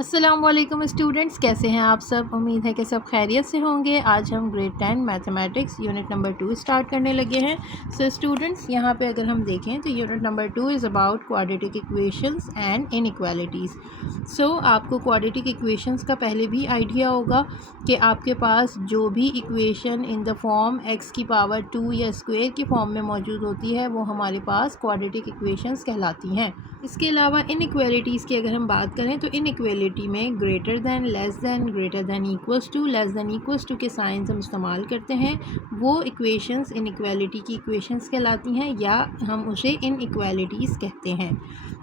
अस्सलाम वालेकुम स्टूडेंट्स, कैसे हैं आप सब। उम्मीद है कि सब खैरियत से होंगे। आज हम grade 10 mathematics unit number 2 start करने लगे हैं। सो स्टूडेंट्स, यहाँ पे अगर हम देखें तो unit number 2 is about quadratic equations and inequalities. So आपको क्वाड्रेटिक इक्वेशंस का पहले भी आइडिया होगा कि आपके पास जो भी equation in the form x की पावर 2 या स्क्वायर की फॉर्म में मौजूद होती है वो हमारे पास क्वाड्रेटिक इक्वेशंस कहलाती हैं। इसके अलावा इनइक्वालिटीज़ की अगर हम बात करें तो इनइक्वालिटी में greater than, less than, greater than equals to, less than equals to के साइंस हम इस्तेमाल करते हैं। वो इक्वेशंस इनइक्वालिटी की इक्वेशंस कहलाती हैं या हम उसे इनइक्वालिटीज़ कहते हैं।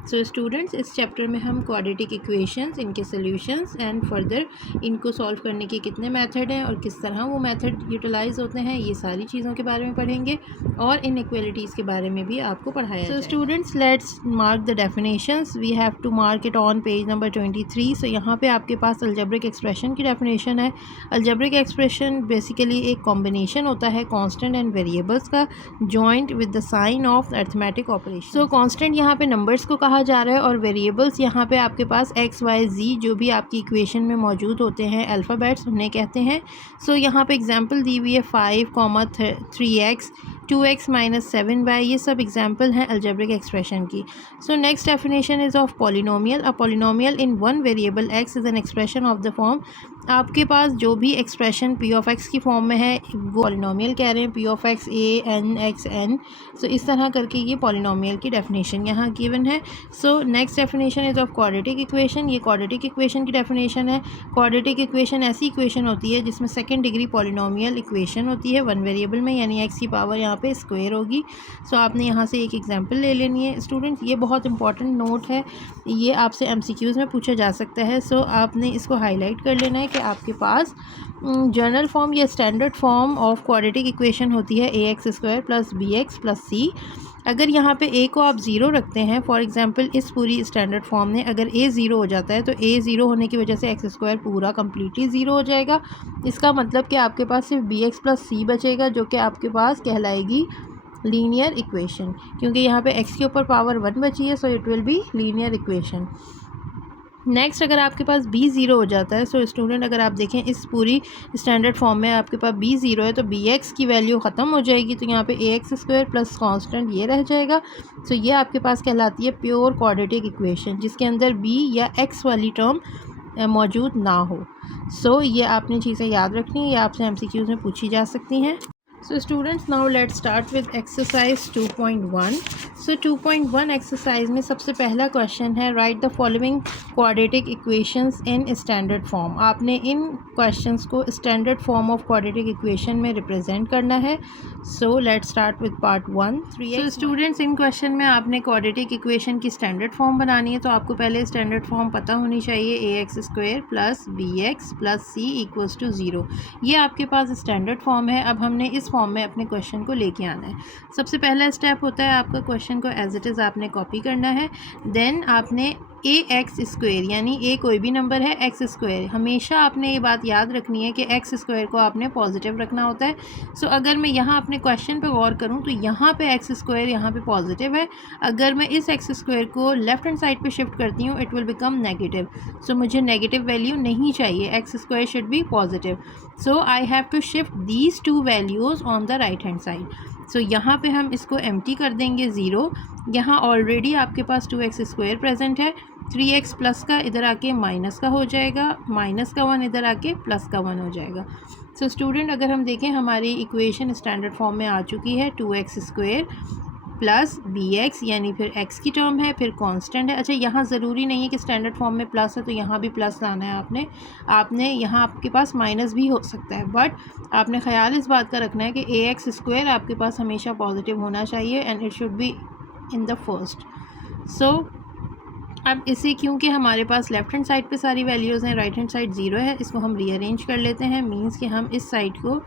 सो स्टूडेंट्स, इस चैप्टर में हम क्वाड्रेटिक इक्वेशंस, इनके सॉल्यूशंस एंड फर्दर इनको सॉल्व करने के कितने मेथड हैं और किस तरह वो मेथड यूटिलाइज होते हैं, ये सारी चीज़ों के बारे में पढ़ेंगे और इनइक्वालिटीज़ के बारे में भी आपको पढ़ाया जाएगा। So students, let's mark the definitions. We have to mark it on page number 23। सो यहाँ पे आपके पास अलजेब्रिक एक्सप्रेशन की डेफिनेशन है। अलजेब्रिक एक्सप्रेशन बेसिकली एक कॉम्बिनेशन होता है कांस्टेंट एंड वेरिएबल्स का joint with the sign of arithmetic operation. So constant यहाँ पे नंबर्स को कहा जा रहा है और वेरिएबल्स यहाँ पे आपके पास एक्स वाई जी जो भी आपकी इक्वेशन में मौजूद होते हैं अल्फ़ाबेट्स, उन्हें कहते हैं। सो यहाँ पे एग्जांपल दी हुई है 5, 3x 2x-7y, ये सब एग्जांपल हैं अलजेब्रिक एक्सप्रेशन की। So next definition is of polynomial. A polynomial in one variable x is an expression of the form. आपके पास जो भी एक्सप्रेशन p ऑफ x की फॉर्म में है वो पॉलिनोमियल कह रहे हैं, p of x a n x n। सो इस तरह करके ये पॉलिनोमियल की डेफिनेशन यहाँ गिवन है। So next definition is of quadratic equation. ये क्वाड्रेटिक इक्वेशन की डेफिनेशन है। क्वाड्रेटिक इक्वेशन ऐसी इक्वेशन होती है जिसमें सेकंड डिग्री पॉलिनोमियल इक्वेशन होती है वन वेरिएबल में, यानी x की पावर यहाँ पे स्क्वायर होगी। सो आपने यहाँ से एक एग्जांपल ले लेनी है स्टूडेंट्स। ये बहुत इंपॉर्टेंट नोट है, ये आपसे MCQs में पूछा जा सकता है। सो आपने इसको हाईलाइट कर लेना है कि आपके पास जनरल फॉर्म या standard form of quadratic equation होती है ax² plus bx plus c। अगर यहाँ पे a को आप ज़ीरो रखते हैं, फॉर एग्जांपल इस पूरी स्टैंडर्ड फॉर्म में अगर a ज़ीरो हो जाता है तो a ज़ीरो होने की वजह से x² पूरा कम्प्लीटली ज़ीरो हो जाएगा। इसका मतलब कि आपके पास सिर्फ bx प्लस c बचेगा जो कि आपके पास कहलाएगी लीनियर इक्वेशन, क्योंकि यहाँ पे x के ऊपर पावर 1 बची है। सो it will be linear equation. Next, अगर आपके पास b ज़ीरो हो जाता है, सो स्टूडेंट अगर आप देखें इस पूरी स्टैंडर्ड फॉर्म में आपके पास b ज़ीरो है तो bx की वैल्यू ख़त्म हो जाएगी, तो यहाँ पे ax² प्लस कांस्टेंट ये रह जाएगा। सो ये आपके पास कहलाती है प्योर क्वाड्रेटिक इक्वेशन जिसके अंदर b या x वाली टर्म मौजूद ना हो। सो ये आपने चीज़ें याद रखनी है, ये आपसे MCQs में पूछी जा सकती हैं। So students, now let's start with exercise 2.1. So 2.1 exercise में सबसे पहला क्वेश्चन है write the following quadratic equations in standard form. आपने इन क्वेश्चंस को standard form of quadratic equation में रिप्रेजेंट करना है। So let's start with part 1 3x। So students, in question में आपने क्वाड्रेटिक इक्वेशन की स्टैंडर्ड फॉर्म बनानी है, तो आपको पहले स्टैंडर्ड फॉर्म पता होनी चाहिए ax² plus bx plus c equals to 0। ये आपके पास स्टैंडर्ड फॉर्म है। अब हमने इस फॉर्म में अपने क्वेश्चन को लेके आना है। सबसे पहला स्टेप होता है आपका क्वेश्चन को एज इट इज़ आपने कॉपी करना है। देन आपने ax² यानी a कोई भी नंबर है x², हमेशा आपने ये बात याद रखनी है कि x² को आपने पॉजिटिव रखना होता है। सो अगर मैं यहाँ अपने क्वेश्चन पे गौर करूँ तो यहाँ पे x² यहाँ पे पॉजिटिव है। अगर मैं इस x² को लेफ्ट हैंड साइड पे शिफ्ट करती हूँ it will become negative. So मुझे नेगेटिव वैल्यू नहीं चाहिए, x² should be positive. So I have to shift these two values on the right hand side. So यहाँ पे हम इसको एम्प्टी कर देंगे 0। यहाँ ऑलरेडी आपके पास 2x² प्रेजेंट है, 3x प्लस का इधर आके माइनस का हो जाएगा, माइनस का 1 इधर आके प्लस का 1 हो जाएगा। सो स्टूडेंट, अगर हम देखें हमारी इक्वेशन स्टैंडर्ड फॉर्म में आ चुकी है 2x² प्लस bx, यानी फिर x की टर्म है, फिर कांस्टेंट है। अच्छा, यहाँ ज़रूरी नहीं है कि स्टैंडर्ड फॉर्म में प्लस है तो यहाँ भी प्लस लाना है आपने यहाँ आपके पास माइनस भी हो सकता है, बट आपने ख्याल इस बात का रखना है कि ax² आपके पास हमेशा पॉजिटिव होना चाहिए and it should be in the first. So अब इसे, क्योंकि हमारे पास लेफ़्ट हैंड साइड पे सारी वैल्यूज़ हैं, राइट हैंड साइड 0 है, इसको हम रीअरेंज कर लेते हैं। मींस कि हम इस साइड को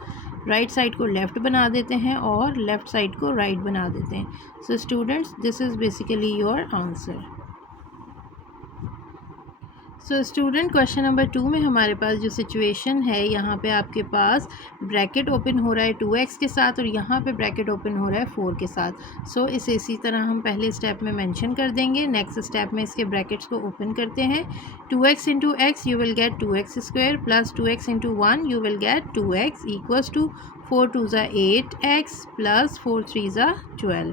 राइट साइड को लेफ़्ट बना देते हैं और लेफ़्ट साइड को राइट बना देते हैं। सो students, this is basically your answer. So student question number 2 में हमारे पास जो सिचुएशन है, यहाँ पे आपके पास ब्रैकेट ओपन हो रहा है 2x के साथ और यहाँ पे ब्रैकेट ओपन हो रहा है 4 के साथ। सो इसे इसी तरह हम पहले स्टेप में मेंशन कर देंगे। नेक्स्ट स्टेप में इसके ब्रैकेट्स को ओपन करते हैं। 2x into x you will get 2x square plus 2x into 1 you will get 2x equals to 4 2 ज़ा 8x प्लस 4 3 ज़ा 12।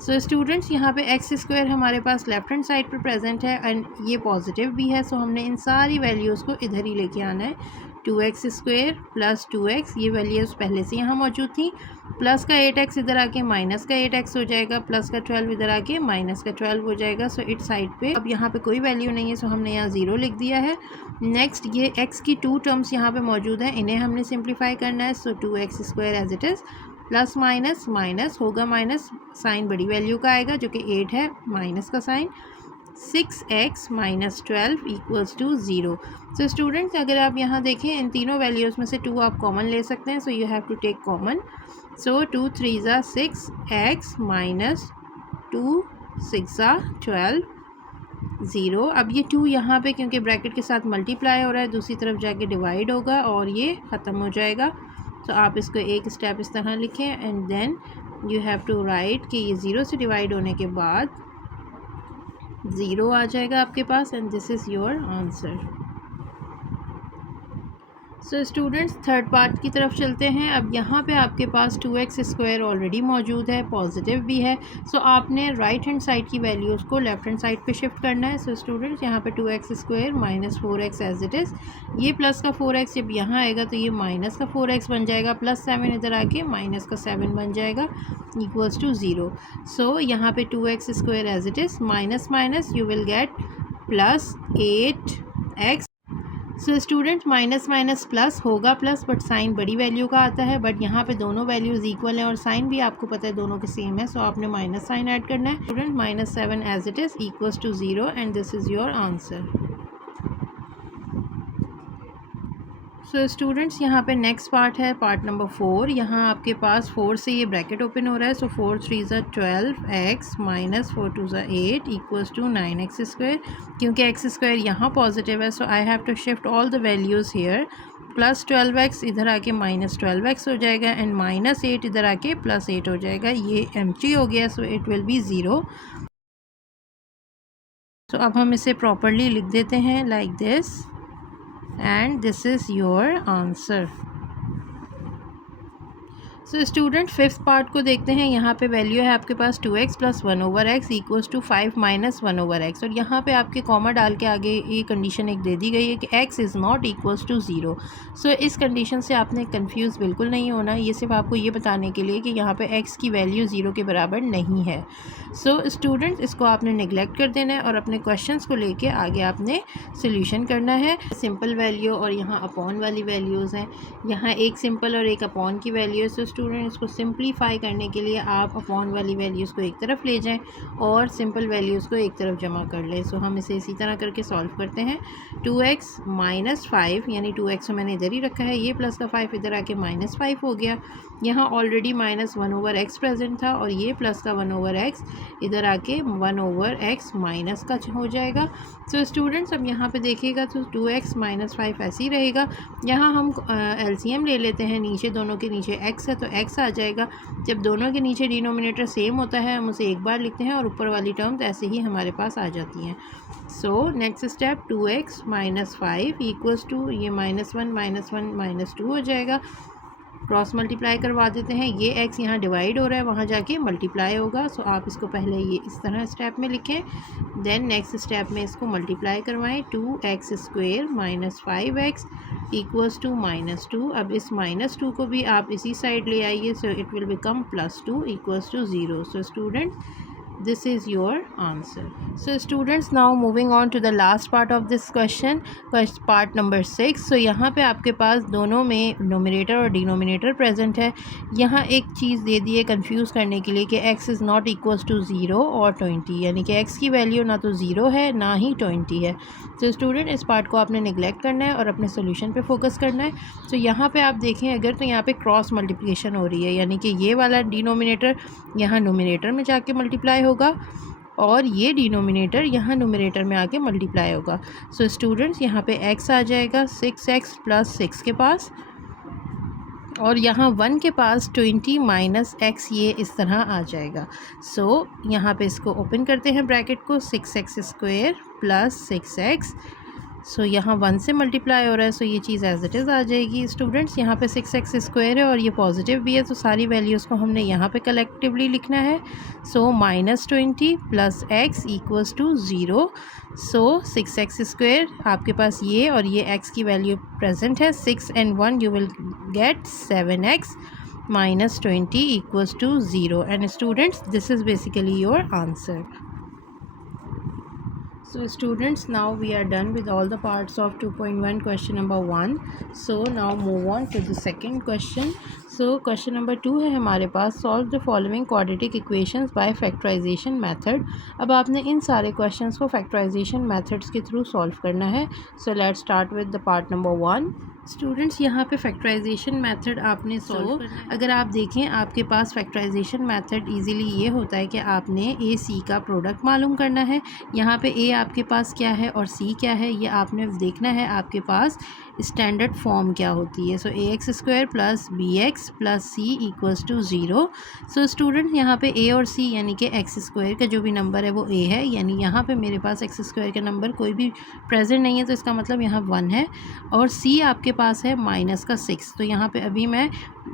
सो स्टूडेंट्स यहाँ पे एक्स स्क्वायर हमारे पास लेफ्ट हैंड साइड पर प्रेजेंट है एंड ये पॉजिटिव भी है। सो हमने इन सारी वैल्यूज़ को इधर ही लेके आना है। 2x स्क्वायर प्लस 2x, ये वैल्यूज़ पहले से यहाँ मौजूद थी। प्लस का 8x इधर आके माइनस का 8x हो जाएगा, प्लस का 12 इधर आके माइनस का 12 हो जाएगा। सो इट साइड पे अब यहाँ पे कोई वैल्यू नहीं है, सो हमने यहाँ 0 लिख दिया है। नेक्स्ट ये x की 2 टर्म्स यहाँ पे मौजूद हैं, इन्हें हमने सिंप्लीफाई करना है। So 2x square as it is plus minus minus होगा, माइनस साइन बड़ी वैल्यू का आएगा जो कि 8 है, माइनस का sign 6x minus 12 equals to 0। So students अगर आप यहाँ देखें इन तीनों वैल्यूज़ में से 2 आप कॉमन ले सकते हैं। So you have to take common. So 2 3 ज़ा 6x माइनस 2 6 ज़ा 12 0। अब ये 2 यहाँ पे क्योंकि ब्रैकेट के साथ मल्टीप्लाई हो रहा है, दूसरी तरफ जाके डिवाइड होगा और ये ख़त्म हो जाएगा। तो आप इसको एक स्टेप इस तरह लिखें and then you have to write कि ये 0 से डिवाइड होने के बाद 0 आ जाएगा आपके पास and this is your answer. So students third part की तरफ चलते हैं। अब यहाँ पे आपके पास 2x स्क्वायर ऑलरेडी मौजूद है, पॉजिटिव भी है। सो आपने राइट हैंड साइड की वैल्यूज़ को लेफ्ट हैंड साइड पे शिफ्ट करना है। सो स्टूडेंट्स यहाँ पे 2x square minus 4x as it is, ये प्लस का 4x जब यहाँ आएगा तो ये माइनस का 4x बन जाएगा, प्लस 7 इधर आके माइनस का 7 बन जाएगा इक्वल्स टू 0। सो यहाँ पे 2x square as it is minus minus you will get plus 8x। So student minus minus plus होगा प्लस, बट साइन बड़ी वैल्यू का आता है। बट यहाँ पे दोनों वैल्यूज़ इक्वल हैं और साइन भी आपको पता है दोनों के सेम है। सो आपने माइनस साइन ऐड करना है। Student minus 7 as it is equals to 0 and this is your answer. So students यहाँ पे नेक्स्ट पार्ट है, पार्ट नंबर 4। यहाँ आपके पास 4 से ये ब्रैकेट ओपन हो रहा है। सो 4 3 ज़ा 12x माइनस 4 2 ज़ा 8 इक्वल्स टू 9x स्क्वायर। क्योंकि एक्स स्क्वायर यहाँ पॉजिटिव है, so I have to shift all the values here. Plus 12x इधर आके माइनस 12x हो जाएगा एंड माइनस 8 इधर आके प्लस 8 हो जाएगा। ये एम्प्टी हो गया, so it will be 0। So अब हम इसे प्रॉपरली लिख देते हैं like this and this is your answer। So student fifth part को देखते हैं। यहाँ पे वैल्यू है आपके पास 2x plus 1 over x equals to 5 minus 1 over x और यहाँ पे आपके कॉमा डाल के आगे ये कंडीशन एक दे दी गई है कि x is not equals to 0। So इस कंडीशन से आपने कंफ्यूज बिल्कुल नहीं होना। ये सिर्फ आपको ये बताने के लिए कि यहाँ पे x की वैल्यू 0 के बराबर नहीं है। सो स्टूडेंट इसको आपने निगलेक्ट कर देना है और अपने क्वेश्चंस को लेके आगे आपने सोल्यूशन करना है। सिंपल वैल्यू और यहाँ अपॉन वाली वैल्यूज़ हैं। यहाँ एक सिंपल और एक अपॉन की वैल्यू है। सो स्टूडेंट इसको सिंप्लीफाई करने के लिए आप अपॉन वाली वैल्यूज़ को एक तरफ ले जाएं और सिंपल वैल्यूज़ को एक तरफ जमा कर लें। सो हम इसे इसी तरह करके सॉल्व करते हैं। 2x माइनस 5 यानी 2x मैंने इधर ही रखा है, ये प्लस का 5 इधर आके माइनस 5 हो गया। यहाँ already minus 1 over x present था और ये प्लस का 1 ओवर एक्स इधर आके 1 ओवर एक्स माइनस का हो जाएगा। सो स्टूडेंट्स अब यहाँ पे देखिएगा तो 2x माइनस 5 ऐसे ही रहेगा। यहाँ हम एलसीएम ले लेते हैं, नीचे दोनों के नीचे x है तो x आ जाएगा। जब दोनों के नीचे डिनोमिनेटर सेम होता है हम उसे एक बार लिखते हैं और ऊपर वाली टर्म्स ऐसे ही हमारे पास आ जाती हैं। So next step 2x minus 5 equals to ये माइनस 1 माइनस 2 हो जाएगा। क्रॉस मल्टीप्लाई करवा देते हैं, ये x यहाँ डिवाइड हो रहा है वहाँ जाके मल्टीप्लाई होगा। सो आप इसको पहले ये इस तरह स्टेप में लिखें, देन नेक्स्ट स्टेप में इसको मल्टीप्लाई करवाएं। 2x square minus 5x equals to minus 2। अब इस माइनस 2 को भी आप इसी साइड ले आइए, so it will become plus 2 equals to 0। So student this is your answer। So students now moving on to the last part of this question, part number 6। so यहाँ पे आपके पास दोनों में नोमिनेटर और डिनोमिनेटर प्रेजेंट है। यहाँ एक चीज़ दे दी है कंफ्यूज करने के लिए कि x is not equals to 0 और 20, यानी कि x की वैल्यू ना तो 0 है ना ही 20 है। तो स्टूडेंट इस पार्ट को आपने निगलेक्ट करना है और अपने सोल्यूशन पे फोकस करना है। तो यहाँ पे आप देखें अगर तो यहाँ पे क्रॉस मल्टीप्लिकेशन हो रही है, यानी कि ये वाला डिनोमिनेटर यहाँ नोमिनेटर में जाके मल्टीप्लाई होगा और ये डिनोमिनेटर यहाँ न्यूमरेटर में आके मल्टीप्लाई होगा। सो स्टूडेंट्स यहाँ पे x आ जाएगा 6x प्लस 6 के पास, और यहाँ 1 के पास 20 माइनस x ये इस तरह आ जाएगा। सो यहाँ पे इसको ओपन करते हैं ब्रैकेट को, 6x स्क्वायर प्लस 6x। सो यहाँ 1 से मल्टीप्लाई हो रहा है, सो ये चीज़ एज इट इज़ आ जाएगी। स्टूडेंट्स यहाँ पे 6x स्क्वायर है और ये पॉजिटिव भी है, तो सारी वैल्यूज़ को हमने यहाँ पे कलेक्टिवली लिखना है। So -20 plus x equals to 0। So 6x square आपके पास ये और ये x की वैल्यू प्रेजेंट है, 6 and 1 you will get 7x minus 20 equals to 0, and students this is basically your answer. So students, now we are done with all the parts of 2.1 question number 1. So now move on to the second question. So question number 2 है हमारे पास, solve the following quadratic equations by factorization method. अब आपने इन सारे questions को factorization methods के through solve करना है. So let's start with the part number 1. Students यहाँ पे फैक्टराइजेशन मेथड आपने सॉल्व करना है। अगर आप देखें आपके पास फैक्टराइजेशन मेथड इजीली ये होता है कि आपने ए सी का प्रोडक्ट मालूम करना है। यहाँ पे ए आपके पास क्या है और सी क्या है ये आपने देखना है, आपके पास स्टैंडर्ड फॉर्म क्या होती है। So a x square plus b x plus c equals to 0। So student यहाँ पे ए और सी यानी कि एक्स स्क्वायर का जो भी नंबर है वो ए है, यानी यहाँ पे मेरे पास एक्स स्क्वायर का नंबर कोई भी प्रेजेंट नहीं है, तो इसका मतलब यहाँ 1 है। और सी आपके पास है माइनस का 6, तो यहाँ पे अभी मैं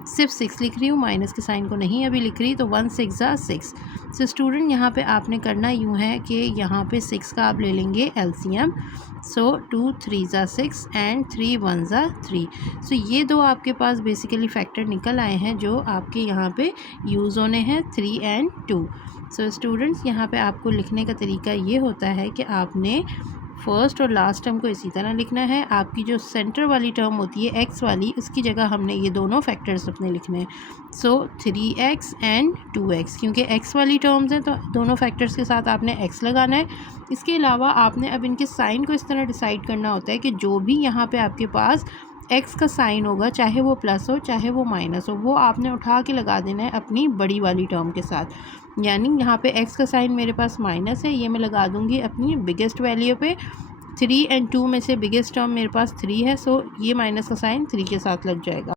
सिर्फ 6 लिख रही हूँ, माइनस के साइन को नहीं अभी लिख रही, तो 1 6 ज़ा 6। सो स्टूडेंट यहाँ पे आपने करना यूँ है कि यहाँ पे 6 का आप ले लेंगे एलसीएम। सो 2 3 ज़ा 6 एंड 3 1 ज़ा 3। सो ये दो आपके पास बेसिकली फैक्टर निकल आए हैं जो आपके यहाँ पे यूज़ होने हैं, 3 and 2। सो स्टूडेंट्स यहाँ पे आपको लिखने का तरीका ये होता है कि आपने फर्स्ट और लास्ट टर्म को इसी तरह लिखना है। आपकी जो सेंटर वाली टर्म होती है एक्स वाली, उसकी जगह हमने ये दोनों फैक्टर्स अपने लिखने हैं। सो 3x एंड 2x, क्योंकि एक्स वाली टर्म्स हैं तो दोनों फैक्टर्स के साथ आपने x लगाना है। इसके अलावा आपने अब इनके साइन को इस तरह डिसाइड करना होता है कि जो भी यहाँ पे आपके पास x का साइन होगा, चाहे वो प्लस हो चाहे वो माइनस हो, वो आपने उठा के लगा देना है अपनी बड़ी वाली टर्म के साथ। यानी यहाँ पे x का साइन मेरे पास माइनस है, ये मैं लगा दूँगी अपनी बिगेस्ट वैल्यू पे। 3 and 2 में से बिगेस्ट टर्म मेरे पास 3 है, सो ये माइनस का साइन 3 के साथ लग जाएगा।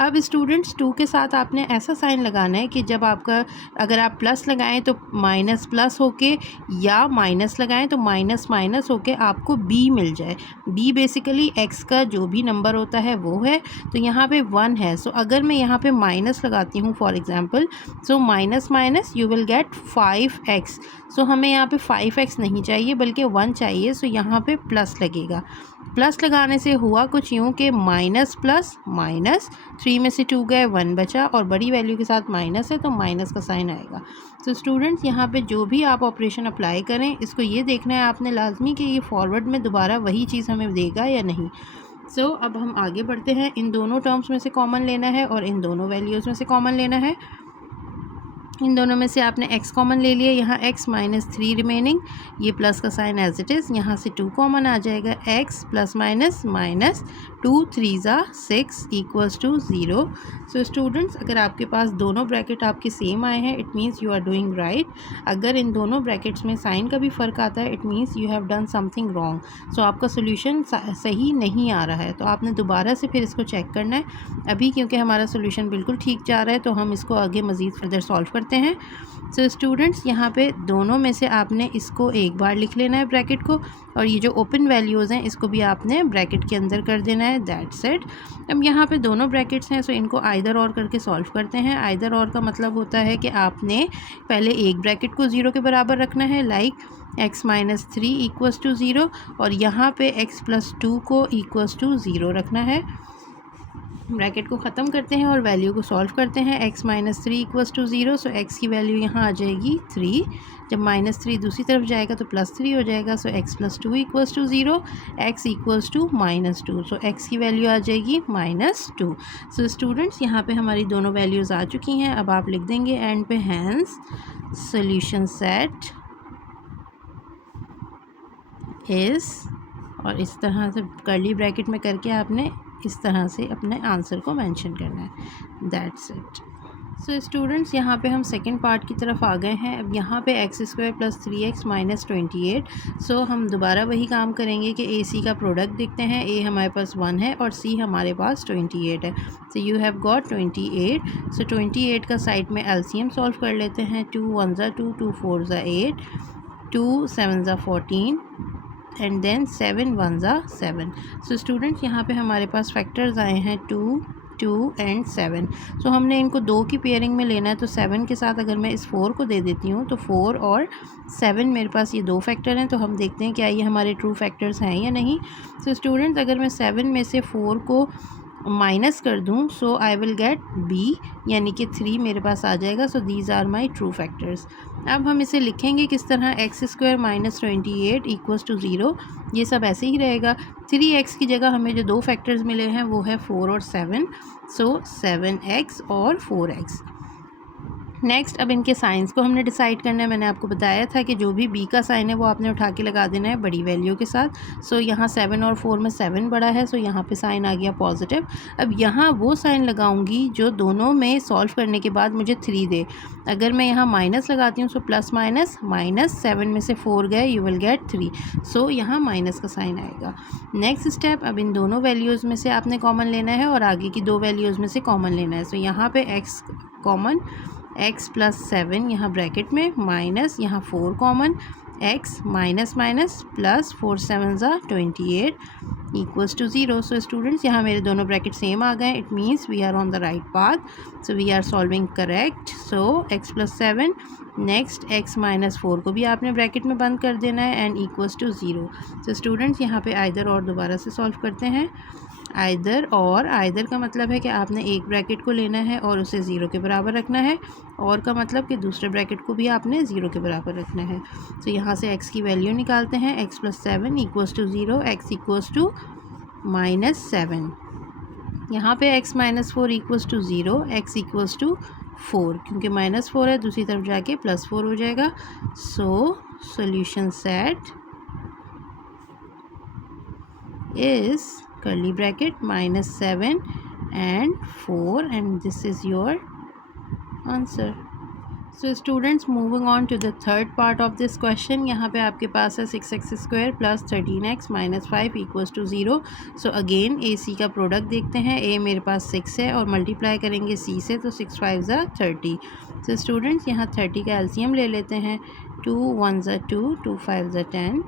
अब स्टूडेंट्स 2 के साथ आपने ऐसा साइन लगाना है कि जब आपका, अगर आप प्लस लगाएं तो माइनस प्लस होके, या माइनस लगाएं तो माइनस माइनस होके आपको b मिल जाए। b बेसिकली x का जो भी नंबर होता है वो है, तो यहाँ पे 1 है। सो अगर मैं यहाँ पे माइनस लगाती हूँ for example, so minus minus you will gate 5x। सो हमें यहाँ पे 5x नहीं चाहिए बल्कि 1 चाहिए, सो यहाँ पे प्लस लगेगा। प्लस लगाने से हुआ कुछ यूँ कि माइनस प्लस माइनस, 3 में से 2 गए 1 बचा, और बड़ी वैल्यू के साथ माइनस है तो माइनस का साइन आएगा। तो स्टूडेंट्स यहाँ पे जो भी आप ऑपरेशन अप्लाई करें, इसको ये देखना है आपने लाजमी कि ये फॉरवर्ड में दोबारा वही चीज़ हमें देगा या नहीं। सो अब हम आगे बढ़ते हैं। इन दोनों टर्म्स में से कॉमन लेना है और इन दोनों वैल्यूज़ में से कॉमन लेना है। इन दोनों में से आपने x कॉमन ले लिया, यहाँ x माइनस 3 रिमेनिंग, ये प्लस का साइन एज इट इज़, यहाँ से 2 कॉमन आ जाएगा, x प्लस माइनस माइनस 2 3 ज़ा 6 इक्वल्स टू 0। सो स्टूडेंट्स अगर आपके पास दोनों ब्रैकेट आपके सेम आए हैं, it means you are doing right. अगर इन दोनों ब्रैकेट्स में साइन का भी फ़र्क आता है, it means you have done something wrong. So आपका सोल्यूशन सही नहीं आ रहा है, तो आपने दोबारा से फिर इसको चेक करना है। अभी क्योंकि हमारा सोल्यूशन बिल्कुल ठीक जा रहा है, तो हम इसको आगे मज़ीद फर्दर सॉल्व करते हैं। सो स्टूडेंट्स यहाँ पे दोनों में से आपने इसको एक बार लिख लेना है ब्रैकेट को, और ये जो ओपन वैल्यूज़ हैं इसको भी आपने ब्रैकेट के अंदर कर देना है। That's it. अब यहाँ पे दोनों ब्रैकेट्स हैं, सो इनको आइदर और करके सॉल्व करते हैं। आइदर और का मतलब होता है कि आपने पहले एक ब्रैकेट को 0 के बराबर रखना है, like x minus 3 equals to 0, और यहाँ पे x प्लस 2 को इक्वल्स टू 0 रखना है। ब्रैकेट को ख़त्म करते हैं और वैल्यू को सॉल्व करते हैं। x minus 3 equals to 0, so x की वैल्यू यहाँ आ जाएगी 3। जब माइनस 3 दूसरी तरफ जाएगा तो प्लस 3 हो जाएगा, so x plus 2 equals to 0, x equals to minus 2, so x की वैल्यू आ जाएगी -2। सो स्टूडेंट्स यहाँ पे हमारी दोनों वैल्यूज़ आ चुकी हैं। अब आप लिख देंगे एंड पे हैंस सोल्यूशन सेट इज़, और इस तरह से कर्ली ब्रैकेट में करके आपने इस तरह से अपने आंसर को मेंशन करना है। That's it. सो स्टूडेंट्स यहाँ पे हम सेकंड पार्ट की तरफ आ गए हैं। अब यहाँ पे x square plus 3x minus 28। सो हम दोबारा वही काम करेंगे कि ए सी का प्रोडक्ट देखते हैं। ए हमारे पास 1 है और सी हमारे पास 28 है। सो यू हैव गॉट 28। सो 28 का साइड में एलसीएम सॉल्व कर लेते हैं। 2 1 ज़ा 2, 2 4 ज़ा 8, 2 7 ज़ा 14 एंड देन 7 1 ज़ा 7। सो स्टूडेंट्स यहाँ पे हमारे पास फैक्टर्स आए हैं 2 2 एंड 7। सो हमने इनको 2 की पेयरिंग में लेना है। तो 7 के साथ अगर मैं इस 4 को दे देती हूँ तो 4 और 7 मेरे पास ये 2 फैक्टर हैं। तो हम देखते हैं क्या ये हमारे ट्रू फैक्टर्स हैं या नहीं। सो स्टूडेंट्स अगर मैं 7 में से 4 को माइनस कर दूं so I will get B, यानी कि 3 मेरे पास आ जाएगा। So these are my true factors. अब हम इसे लिखेंगे किस तरह, x square minus 28 equals to 0। ये सब ऐसे ही रहेगा। 3x की जगह हमें जो 2 फैक्टर्स मिले हैं वो है 4 और 7। सो 7x और 4x। नेक्स्ट अब इनके साइंस को हमने डिसाइड करना है। मैंने आपको बताया था कि जो भी b का साइन है वो आपने उठा के लगा देना है बड़ी वैल्यू के साथ। सो यहाँ 7 और 4 में 7 बड़ा है, सो यहाँ पे साइन आ गया पॉजिटिव। अब यहाँ वो साइन लगाऊंगी जो दोनों में सॉल्व करने के बाद मुझे 3 दे। अगर मैं यहाँ माइनस लगाती हूँ सो प्लस माइनस माइनस 7 में से 4 गए, यू विल गेट 3। सो यहाँ माइनस का साइन आएगा। नेक्स्ट स्टेप, अब इन दोनों वैल्यूज़ में से आपने कॉमन लेना है और आगे की 2 वैल्यूज़ में से कॉमन लेना है। सो यहाँ पे x कॉमन, x प्लस 7 यहाँ ब्रैकेट में, माइनस यहाँ 4 common, x minus minus plus 4 7 ज़ा 28 इक्वल्स टू 0। सो स्टूडेंट्स यहाँ मेरे दोनों ब्रैकेट सेम आ गए। It means we are on the right path. So we are solving correct. So x plus 7, next x minus 4 को भी आपने ब्रैकेट में बंद कर देना है and equals to 0। So students यहाँ पे आइदर और दोबारा से सॉल्व करते हैं। आइदर और, आइदर का मतलब है कि आपने एक ब्रैकेट को लेना है और उसे 0 के बराबर रखना है, और का मतलब कि दूसरे ब्रैकेट को भी आपने 0 के बराबर रखना है। तो यहाँ से x की वैल्यू निकालते हैं। x plus 7 equals to 0, x equals to minus 7। यहाँ पे x minus 4 equals to 0, x equals to 4, क्योंकि माइनस 4 है दूसरी तरफ जाके प्लस 4 हो जाएगा। सो solution set is curly bracket minus 7 and 4, and this is your answer. So students, moving on to the third part of this question. यहाँ पे आपके पास है 6x square plus 13x minus 5 equals to 0। So again a c का product देखते हैं। ए मेरे पास 6 है और मल्टीप्लाई करेंगे सी से, तो 6 5 ज़ा 30। सो स्टूडेंट्स यहाँ 30 का एलसीएम ले लेते हैं। 2 1 ज़ा 2, 2 5 ज़ा 10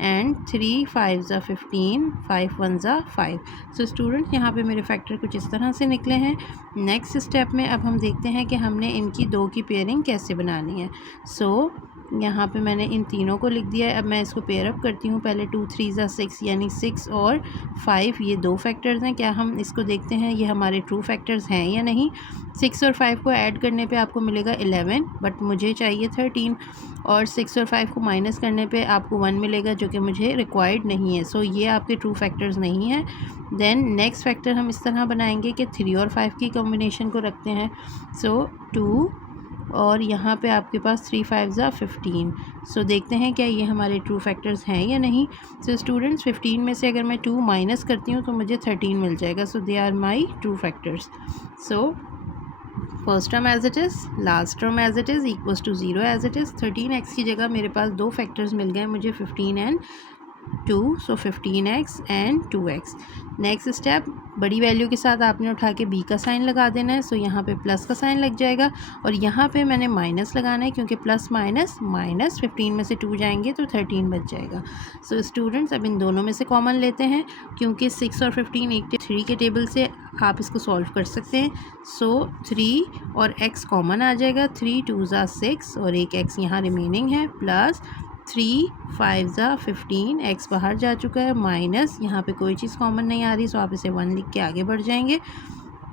एंड 3 5 ज़ा 15, 5 1 ज़ा 5। सो स्टूडेंट्स यहाँ पे मेरे फैक्टर कुछ इस तरह से निकले हैं। नेक्स्ट स्टेप में अब हम देखते हैं कि हमने इनकी 2 की पेयरिंग कैसे बनानी है। सो यहाँ पे मैंने इन तीनों को लिख दिया है। अब मैं इसको पेयर अप करती हूँ। पहले 2 3 ज़ा 6, यानी 6 और 5 ये 2 फैक्टर्स हैं। क्या हम इसको देखते हैं ये हमारे ट्रू फैक्टर्स हैं या नहीं। 6 और 5 को ऐड करने पे आपको मिलेगा 11, बट मुझे चाहिए 13, और 6 और 5 को माइनस करने पे आपको 1 मिलेगा, जो कि मुझे रिक्वायर्ड नहीं है। सो ये आपके ट्रू फैक्टर्स नहीं हैं। देन नेक्स्ट फैक्टर हम इस तरह बनाएंगे कि 3 और 5 की कॉम्बिनेशन को रखते हैं। सो 2 और यहाँ पे आपके पास 3 5 ज़ा 15। सो देखते हैं क्या ये हमारे ट्रू फैक्टर्स हैं या नहीं। सो स्टूडेंट्स 15 में से अगर मैं 2 माइनस करती हूँ तो मुझे 13 मिल जाएगा। So they are my true factors. So first term as it is, last term as it is, equals to 0 as it is. 13x की जगह मेरे पास 2 फैक्टर्स मिल गए मुझे, 15 and 2। So 15x and 2x। Next step, बड़ी value के साथ आपने उठा के b का साइन लगा देना है। सो यहाँ पे प्लस का साइन लग जाएगा और यहाँ पे मैंने माइनस लगाना है, क्योंकि प्लस माइनस माइनस 15 में से 2 जाएंगे तो 13 बच जाएगा। सो स्टूडेंट्स अब इन दोनों में से कॉमन लेते हैं, क्योंकि 6 और 15 3 के टेबल से आप इसको सॉल्व कर सकते हैं। सो 3 और x कॉमन आ जाएगा। 3 2 ज़ा 6 और एक x यहाँ रिमेनिंग है, प्लस 3 5 ज़ा 15, x बाहर जा चुका है, माइनस यहाँ पे कोई चीज़ कॉमन नहीं आ रही, सो आप इसे 1 लिख के आगे बढ़ जाएंगे।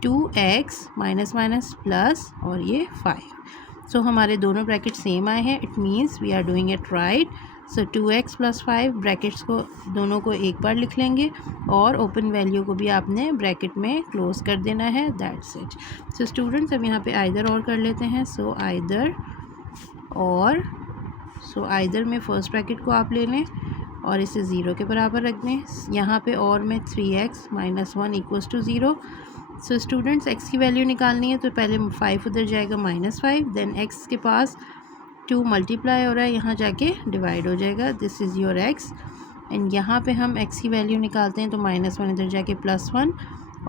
2x माइनस माइनस प्लस और ये 5। सो हमारे दोनों ब्रैकेट सेम आए हैं। It means we are doing it right. So 2x plus 5 brackets को दोनों को एक बार लिख लेंगे और ओपन वैल्यू को भी आपने ब्रैकेट में क्लोज कर देना है। That's it. सो स्टूडेंट्स अब यहाँ पे आइदर और कर लेते हैं। सो आइदर और, सो आइदर में फर्स्ट ब्रैकेट को आप ले लें और इसे 0 के बराबर रख दें। यहाँ पे और में 3x minus 1 equals to 0। So students x की वैल्यू निकालनी है तो पहले 5 उधर जाएगा -5, देन एक्स के पास 2 मल्टीप्लाई हो रहा है, यहाँ जाके डिवाइड हो जाएगा, this is your x. And यहाँ पे हम एक्स की वैल्यू निकालते हैं तो -1 इधर जाके +1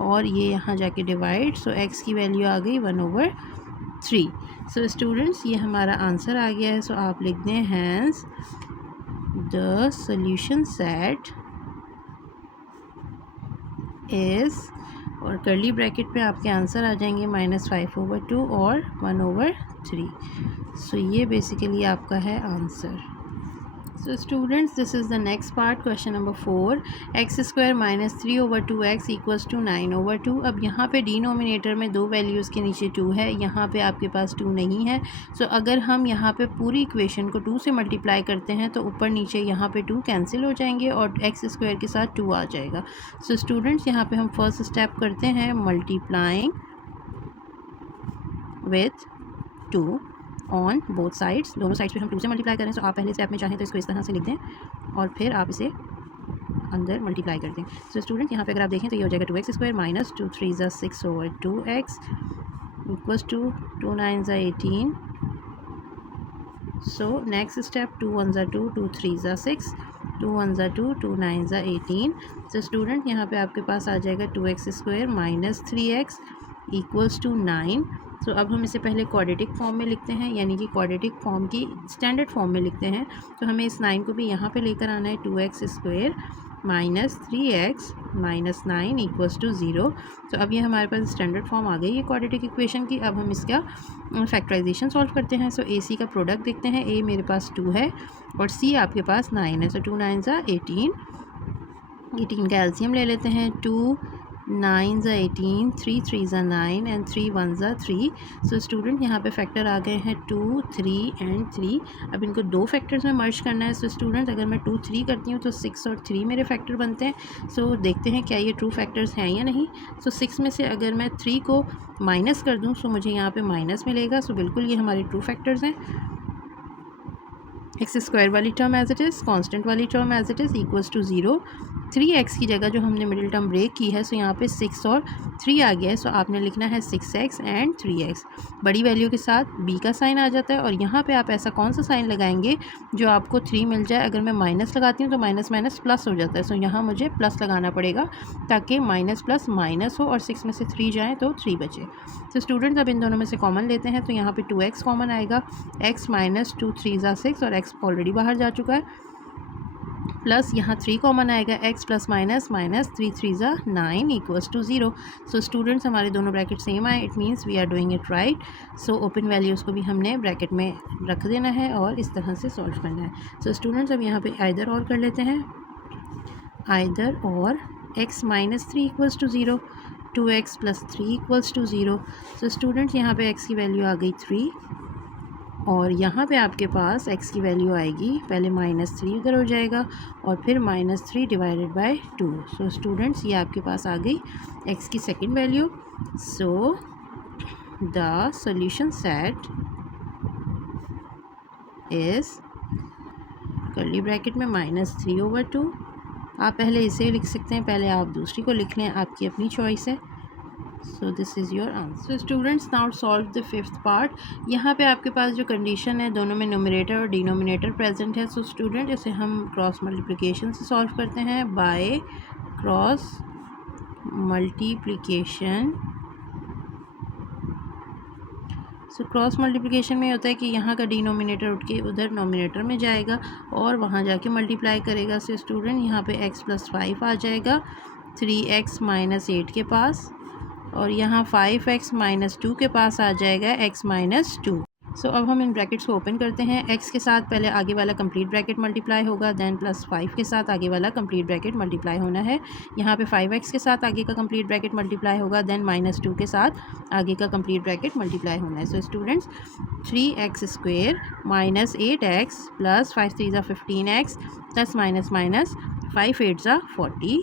और ये यहाँ जाके डिवाइड, सो एक्स की वैल्यू आ गई 1/3। सो स्टूडेंट्स ये हमारा आंसर आ गया है। सो आप लिख दें hence the solution set is, और कर्ली ब्रैकेट पे आपके आंसर आ जाएंगे -5/2 और 1/3। सो ये बेसिकली आपका है answer. So students this is the next part, question number 4, x² - 3/2x equals to 9/2। अब यहाँ पे डिनोमिनेटर में दो वैल्यूज़ के नीचे 2 है, यहाँ पे आपके पास 2 नहीं है। सो अगर हम यहाँ पे पूरी इक्वेशन को 2 से मल्टीप्लाई करते हैं तो ऊपर नीचे यहाँ पे 2 कैंसिल हो जाएंगे और x² के साथ 2 आ जाएगा। सो स्टूडेंट्स यहाँ पे हम फर्स्ट स्टेप करते हैं multiplying with 2 on both sides, दोनों साइड्स पे हम 2 से मल्टीप्लाई करें। सो आप पहले स्टेप में चाहें तो इसको इस तरह से लिख दें और फिर आप इसे अंदर मल्टीप्लाई कर दें। सो स्टूडेंट यहाँ पे अगर आप देखें तो ये हो जाएगा 2x² - 2 3 ज़ा 6/2x इक्वल्स टू 2 9 ज़ा 18। सो नेक्स्ट स्टेप 2 1 ज़ा 2 2 3 ज़ा 6 2 1 ज़ा 2 2 9 ज़ा 18। सो स्टूडेंट यहाँ पे आपके पास आ जाएगा 2x² - 3x इक्वल्स टू 9। सो अब हम इसे पहले क्वाड्रेटिक फॉर्म में लिखते हैं, यानी कि क्वाड्रेटिक फॉर्म की स्टैंडर्ड फॉर्म में लिखते हैं। तो हमें इस 9 को भी यहाँ पे लेकर आना है, 2x² - 3x - 9 इक्वल्स टू 0। तो अब ये हमारे पास स्टैंडर्ड फॉर्म आ गई है क्वाड्रेटिक इक्वेशन की। अब हम इसका फैक्टराइजेशन सॉल्व करते हैं। सो AC का प्रोडक्ट देखते हैं, A मेरे पास 2 है और C आपके पास 9 है। सो 2 9 ज़ा 18, 18 का एलसीएम ले लेते हैं, 2 9 ज़ा 18, 3 3 ज़ा 9 एंड 3 1 ज़ा 3। सो स्टूडेंट यहाँ पे फैक्टर आ गए हैं 2 3 एंड 3। अब इनको दो फैक्टर्स में मर्ज करना है। सो स्टूडेंट अगर मैं 2 3 करती हूँ तो 6 और 3 मेरे फैक्टर बनते हैं। सो देखते हैं क्या ये ट्रू फैक्टर्स हैं या नहीं। सो 6 में से अगर मैं 3 को माइनस कर दूँ सो मुझे यहाँ पे माइनस मिलेगा। सो बिल्कुल ये हमारे ट्रू फैक्टर्स हैं। x² वाली term as it is, constant वाली term as it is equals to 0। 3x की जगह जो हमने मिडिल टर्म ब्रेक की है, सो यहाँ पे 6 और 3 आ गया है। सो आपने लिखना है 6x एंड 3x। बड़ी वैल्यू के साथ b का साइन आ जाता है और यहाँ पे आप ऐसा कौन सा साइन लगाएंगे जो आपको 3 मिल जाए। अगर मैं माइनस लगाती हूँ तो माइनस माइनस प्लस हो जाता है। सो यहाँ मुझे प्लस लगाना पड़ेगा ताकि माइनस प्लस माइनस हो और 6 में से 3 जाएँ तो 3 बचे। तो स्टूडेंट्स अब इन दोनों में से कॉमन लेते हैं तो यहाँ पे 2x कॉमन आएगा, x - 2 3 ज़ा 6 और x ऑलरेडी बाहर जा चुका है, प्लस यहाँ 3 कॉमन आएगा, x प्लस माइनस माइनस 3 3 ज़ा 9 इक्वल्स टू 0। सो स्टूडेंट्स हमारे दोनों ब्रैकेट सेम आए, it means we are doing it right. So open values को भी हमने ब्रैकेट में रख देना है और इस तरह से सॉल्व करना है। सो स्टूडेंट्स अब यहाँ पे आइदर और कर लेते हैं, आइदर और x - 3 equals to 0, 2x + 3 equals to 0। So students यहाँ पे x की वैल्यू आ गई 3 और यहाँ पे आपके पास x की वैल्यू आएगी, पहले -3 इधर हो जाएगा और फिर -3 डिवाइडेड बाय 2। सो स्टूडेंट्स ये आपके पास आ गई x की second value. So the solution set is curly bracket में -3/2। आप पहले इसे लिख सकते हैं, पहले आप दूसरी को लिख लें, आपकी अपनी चॉइस है। So this is your answer. Students now solve the 5th part. यहाँ पे आपके पास जो कंडीशन है दोनों में न्यूमरेटर और डिनोमिनेटर प्रेजेंट है। सो स्टूडेंट इसे हम क्रॉस मल्टीप्लिकेशन से सॉल्व करते हैं, by cross multiplication. So cross multiplication में होता है कि यहाँ का डिनोमिनेटर उठ के उधर नोमिनेटर में जाएगा और वहाँ जाके मल्टीप्लाई करेगा। सो स्टूडेंट यहाँ पे x + 5 आ जाएगा 3x - 8 के पास और यहाँ 5x - 2 के पास आ जाएगा x - 2। सो अब हम इन ब्रैकेट्स को ओपन करते हैं। x के साथ पहले आगे वाला कंप्लीट ब्रैकेट मल्टीप्लाई होगा, देन +5 के साथ आगे वाला कंप्लीट ब्रैकेट मल्टीप्लाई होना है। यहाँ पे 5x के साथ आगे का कंप्लीट ब्रैकेट मल्टीप्लाई होगा, देन -2 के साथ आगे का कंप्लीट ब्रैकेट मल्टीप्लाई होना है। सो स्टूडेंट्स 3x² - 8x + 5 3 ज़ा 15x प्लस माइनस माइनस 5 8 ज़ा 40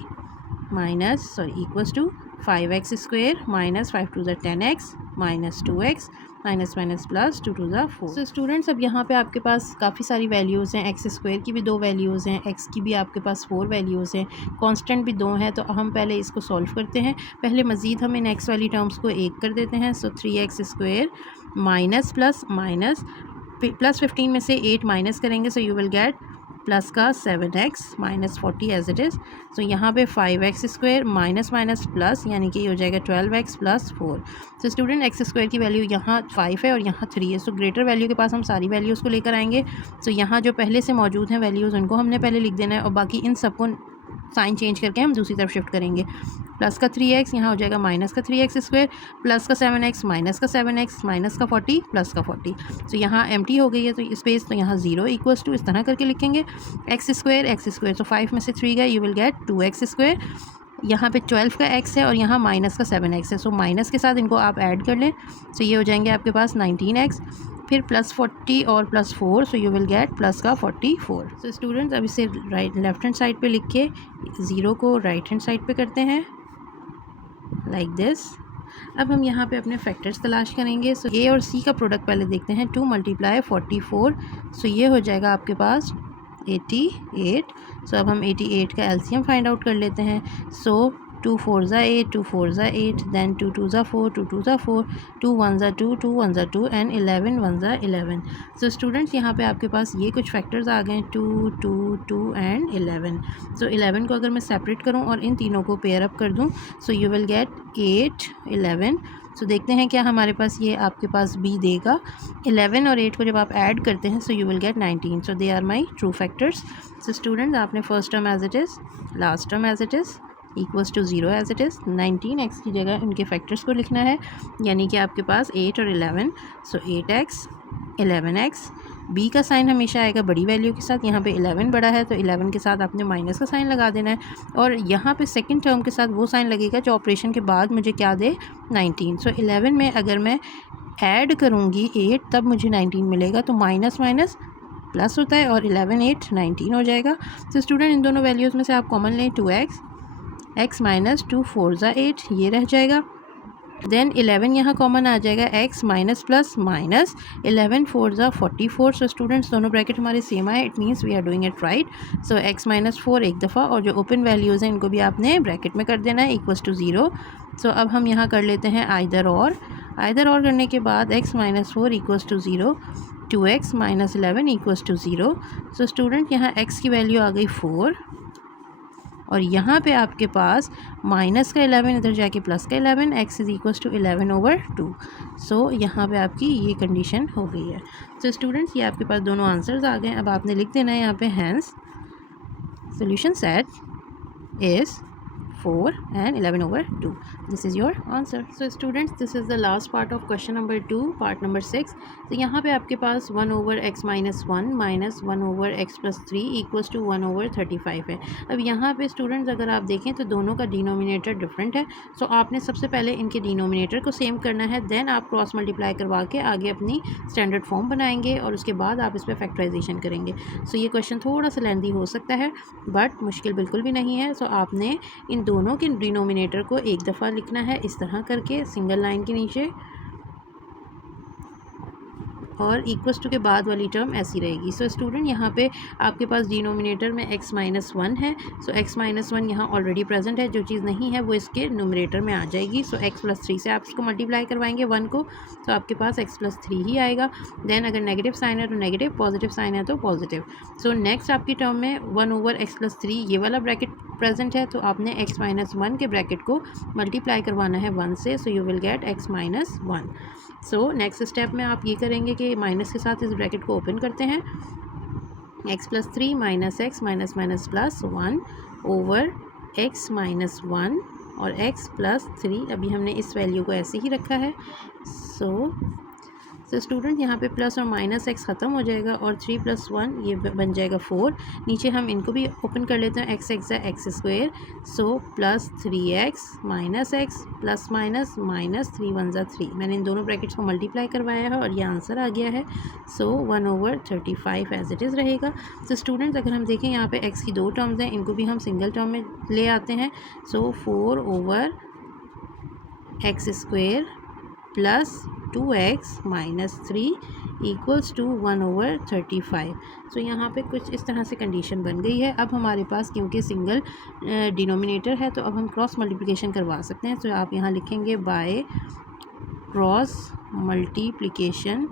इक्वल्स टू 5x² - 5 2 ज़ा 10x minus 2x minus minus plus 2 two ज़ा 4। सो स्टूडेंट्स अब यहाँ पे आपके पास काफ़ी सारी वैल्यूज़ हैं, एक्स स्क्वायर की भी 2 वैल्यूज़ हैं, एक्स की भी आपके पास 4 वैल्यूज़ हैं, कांस्टेंट भी 2 हैं। तो हम पहले इसको सॉल्व करते हैं। पहले मज़ीद हम इन एक्स वाली टर्म्स को 1 कर देते हैं। सो 3x square minus plus minus plus 15 में से 8 माइनस करेंगे, सो यू विल गेट प्लस का 7x minus 40 as it is. तो यहाँ पे 5x square minus minus plus, यानी कि ये हो जाएगा 12x प्लस 4। तो स्टूडेंट एक्स स्क्वायर की वैल्यू यहाँ 5 है और यहाँ 3 है। सो ग्रेटर वैल्यू के पास हम सारी वैल्यूज़ को लेकर आएंगे। सो यहाँ जो पहले से मौजूद हैं वैल्यूज़ उनको हमने पहले लिख देना है और बाकी इन सबको साइन चेंज करके हम दूसरी तरफ शिफ्ट करेंगे। प्लस का 3x यहाँ हो जाएगा माइनस का 3x स्क्वायर, प्लस का 7x माइनस का 7x माइनस का 40 प्लस का 40। तो यहाँ एम्प्टी हो गई है तो स्पेस, तो यहाँ 0 इक्वल्स टू इस तरह करके लिखेंगे एक्स स्क्वायर। तो 5 में से 3 गए, you will get 2x square. यहाँ पे 12 का x है और यहाँ माइनस का 7x है। सो माइनस के साथ इनको आप ऐड कर लें, सो ये हो जाएंगे आपके पास 19x, फिर प्लस 40 और plus 4, so you will get plus का 44। सो स्टूडेंट्स अब इसे लेफ्ट हैंड साइड पे लिख के 0 को राइट हैंड साइड पे करते हैं लाइक दिस। अब हम यहाँ पे अपने फैक्टर्स तलाश करेंगे। सो ए और सी का प्रोडक्ट पहले देखते हैं। 2 × 44, सो ये हो जाएगा आपके पास 88। सो अब हम 88 का एलसीएम फाइंड आउट कर लेते हैं। सो 2 4 ज़ा 8, 2 4 ज़ा 8, दैन 2 2 ज़ा 4, 2 2 ज़ा 4, 2 1 ज़ा 2, 2 1 ज़ा 2 एंड 11 1 ज़ा 11। सो स्टूडेंट्स यहाँ पे आपके पास ये कुछ फैक्टर्स आ गए 2 2 2 एंड 11। सो 11 को अगर मैं सेपरेट करूँ और इन तीनों को पेयर अप कर दूँ, सो यू विल गेट 8 11। सो देखते हैं क्या हमारे पास ये आपके पास बी देगा। 11 और 8 को जब आप ऐड करते हैं, so you will get 19। So they are my true factors. So students आपने first term as it is, last term as it is, equals to 0 as it is. 19x की जगह उनके फैक्टर्स को लिखना है, यानी कि आपके पास 8 और 11। सो 8x 11x। b का साइन हमेशा आएगा बड़ी वैल्यू के साथ। यहाँ पे 11 बड़ा है तो 11 के साथ आपने माइनस का साइन लगा देना है और यहाँ पे सेकंड टर्म के साथ वो साइन लगेगा जो ऑपरेशन के बाद मुझे क्या दे, 19। सो 11 में अगर मैं ऐड करूँगी 8 तब मुझे 19 मिलेगा। तो माइनस माइनस प्लस होता है और 11 8 19 हो जाएगा। तो स्टूडेंट इन दोनों वैल्यूज़ में से आप कॉमन लें 2x, x माइनस 2 4 ज़ा 8, ये रह जाएगा। देन 11 यहाँ कॉमन आ जाएगा, x माइनस प्लस माइनस 11 4 ज़ा 44। सो स्टूडेंट्स दोनों ब्रैकेट हमारे सेम आए, it means we are doing it right. So x minus 4 एक दफ़ा और जो ओपन वैल्यूज़ हैं इनको भी आपने ब्रैकेट में कर देना है इक्वल्स टू 0। सो अब हम यहाँ कर लेते हैं आइदर और करने के बाद x minus 4 equals to 0, 2x minus 11 equals to 0। So student यहाँ x की वैल्यू आ गई 4 और यहाँ पे आपके पास माइनस का 11 इधर जाके प्लस का 11, x इज़ इक्वल्स टू 11/2। सो यहाँ पे आपकी ये कंडीशन हो गई है। तो स्टूडेंट्स ये आपके पास दोनों आंसर्स आ गए। अब आपने लिख देना है यहाँ पे hence solution set is 4 and 11/2. This is your answer. So students, this is the last part of question number 2, part number 6. तो यहाँ पे आपके पास 1/x minus 1 minus 1/x plus 3 equals to 1/35 है। अब यहाँ पे स्टूडेंट्स अगर आप देखें तो दोनों का डिनोमिनेटर डिफरेंट है। सो आपने सबसे पहले इनके डिनोमिनेटर को सेम करना है, देन आप क्रॉस मल्टीप्लाई करवा के आगे अपनी स्टैंडर्ड फॉर्म बनाएंगे और उसके बाद आप इस पर फैक्टराइजेशन करेंगे। सो ये क्वेश्चन थोड़ा सा लेंदी हो सकता है बट मुश्किल बिल्कुल भी नहीं है। सो आपने इन दोनों के डिनोमिनेटर को एक दफ़ा लिखना है इस तरह करके सिंगल लाइन के नीचे और इक्वल्स टू के बाद वाली टर्म ऐसी रहेगी। सो स्टूडेंट यहाँ पे आपके पास डिनोमिनेटर में x माइनस 1 है। सो x माइनस 1 यहाँ ऑलरेडी प्रेजेंट है, जो चीज़ नहीं है वो इसके न्यूमरेटर में आ जाएगी। सो x प्लस 3 से आप इसको मल्टीप्लाई करवाएंगे 1 को, तो आपके पास x प्लस 3 ही आएगा। देन अगर नेगेटिव साइन है तो नेगेटिव, पॉजिटिव साइन है तो पॉजिटिव। सो नेक्स्ट आपकी टर्म में 1/x प्लस 3 ये वाला ब्रैकेट प्रेजेंट है, तो आपने x माइनस 1 के ब्रैकेट को मल्टीप्लाई करवाना है 1 से। सो you will gate x minus 1। So next step में आप ये करेंगे कि माइनस के साथ इस ब्रैकेट को ओपन करते हैं, x plus 3 minus x minus minus plus 1 over x minus 1 और x प्लस 3। अभी हमने इस वैल्यू को ऐसे ही रखा है। सो स्टूडेंट यहाँ पे प्लस और माइनस x ख़त्म हो जाएगा और 3 + 1 ये बन जाएगा 4। नीचे हम इनको भी ओपन कर लेते हैं, x x square. So plus 3x minus x plus minus minus 3 1 ज़ा 3। मैंने इन दोनों ब्रैकेट्स को मल्टीप्लाई करवाया है और ये आंसर आ गया है। सो 1/35 एज इट इज़ रहेगा। तो स्टूडेंट्स अगर हम देखें यहाँ पे x की 2 टर्म्स हैं, इनको भी हम सिंगल टर्म में ले आते हैं। So 4/x square plus 2x minus 3 equals to 1/35। So यहाँ पे कुछ इस तरह से कंडीशन बन गई है। अब हमारे पास क्योंकि सिंगल डिनोमिनेटर है तो अब हम क्रॉस मल्टीप्लिकेशन करवा सकते हैं। तो आप यहाँ लिखेंगे बाय क्रॉस मल्टीप्लिकेशन।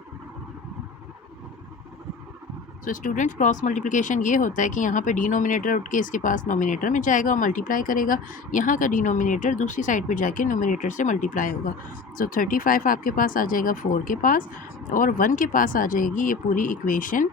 तो स्टूडेंट्स क्रॉस मल्टीप्लिकेशन ये होता है कि यहाँ पे डिनोमिनेटर उठ के इसके पास नोमिनेटर में जाएगा और मल्टीप्लाई करेगा। यहाँ का डिनोमिनेटर दूसरी साइड पे जाके नोमिनेटर से मल्टीप्लाई होगा। तो 35 आपके पास आ जाएगा 4 के पास और 1 के पास आ जाएगी ये पूरी इक्वेशन।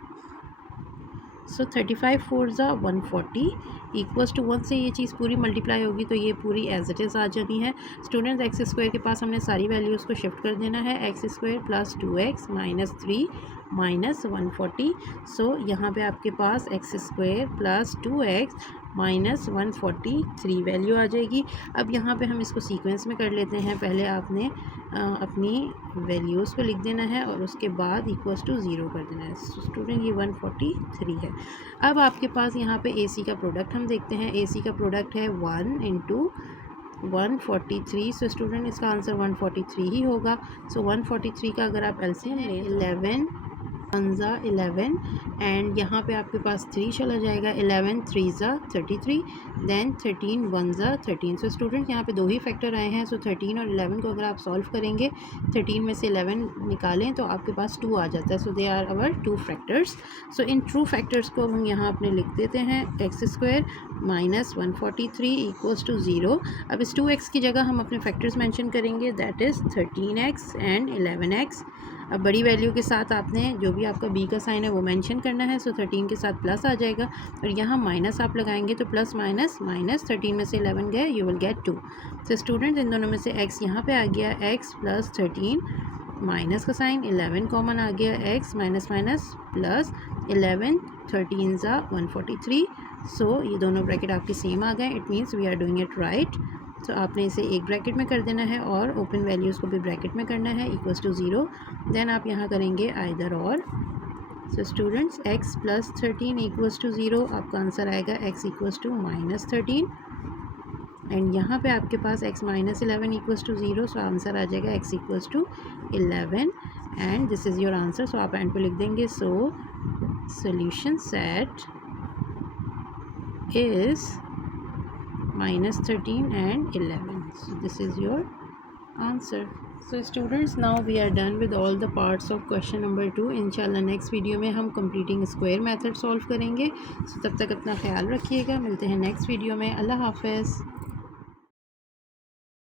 सो 35 4 ज़ा 140 इक्वल्स टू 1 से ये चीज़ पूरी मल्टीप्लाई होगी तो ये पूरी एज इट इज़ आ जानी है। स्टूडेंट्स एक्स स्क्वायर के पास हमने सारी वैल्यूज़ को शिफ्ट कर देना है। X square plus 2x minus 3 minus 140। So यहाँ पे आपके पास x square plus 2x minus 143 value आ जाएगी। अब यहाँ पे हम इसको सीक्वेंस में कर लेते हैं। पहले आपने अपनी वैल्यूज़ को लिख देना है और उसके बाद इक्वल्स टू 0 कर देना है। स्टूडेंट ये 143 है। अब आपके पास यहाँ पे AC का प्रोडक्ट हम देखते हैं। AC का प्रोडक्ट है 1 इंटू 143। सो स्टूडेंट इसका आंसर 143 ही होगा। सो 143 का अगर आप एलसीएम लें 11 1 ज़ा 11 एंड यहाँ पे आपके पास 3 चला जाएगा। 11 3 ज़ा 33 दैन 13 1 ज़ा 13। सो स्टूडेंट यहाँ पे दो ही फैक्टर आए हैं। सो 13 और 11 को अगर आप सॉल्व करेंगे 13 में से 11 निकालें तो आपके पास 2 आ जाता है। So they are our 2 factors. So इन ट्रू फैक्टर्स को हम यहाँ अपने लिख देते हैं। X square minus 143 equals to 0। अब इस 2x की जगह हम अपने फैक्टर्स मेंशन करेंगे that is 13x and 11x। अब बड़ी वैल्यू के साथ आपने जो भी आपका b का साइन है वो मेंशन करना है। सो 13 के साथ प्लस आ जाएगा और यहाँ माइनस आप लगाएंगे तो प्लस माइनस माइनस 13 में से 11 गए यू विल गेट 2। तो स्टूडेंट्स इन दोनों में से x यहाँ पे आ गया x प्लस 13 माइनस का साइन 11 कॉमन आ गया x माइनस माइनस प्लस 11 13 ज़ा 143। सो ये दोनों ब्रैकेट आपके सेम आ गए। It means we are doing it right. तो आपने इसे एक ब्रैकेट में कर देना है और ओपन वैल्यूज़ को भी ब्रैकेट में करना है इक्वल्स टू 0। देन आप यहाँ करेंगे आइदर और। So students x plus 13 equals to 0 आपका आंसर आएगा x equals to minus 13 and यहाँ पे आपके पास x minus 11 equals to 0। So answer आ जाएगा x equals to 11 and this is your answer. So आप एंड पे लिख देंगे so solution set is minus 13 and 11. So this is your answer. So students now we are done with all the parts of question number 2. इंशाल्लाह next video में हम completing square method solve करेंगे। So तब तक अपना ख्याल रखिएगा। मिलते हैं नेक्स्ट वीडियो में। अल्लाह हाफ़िज़।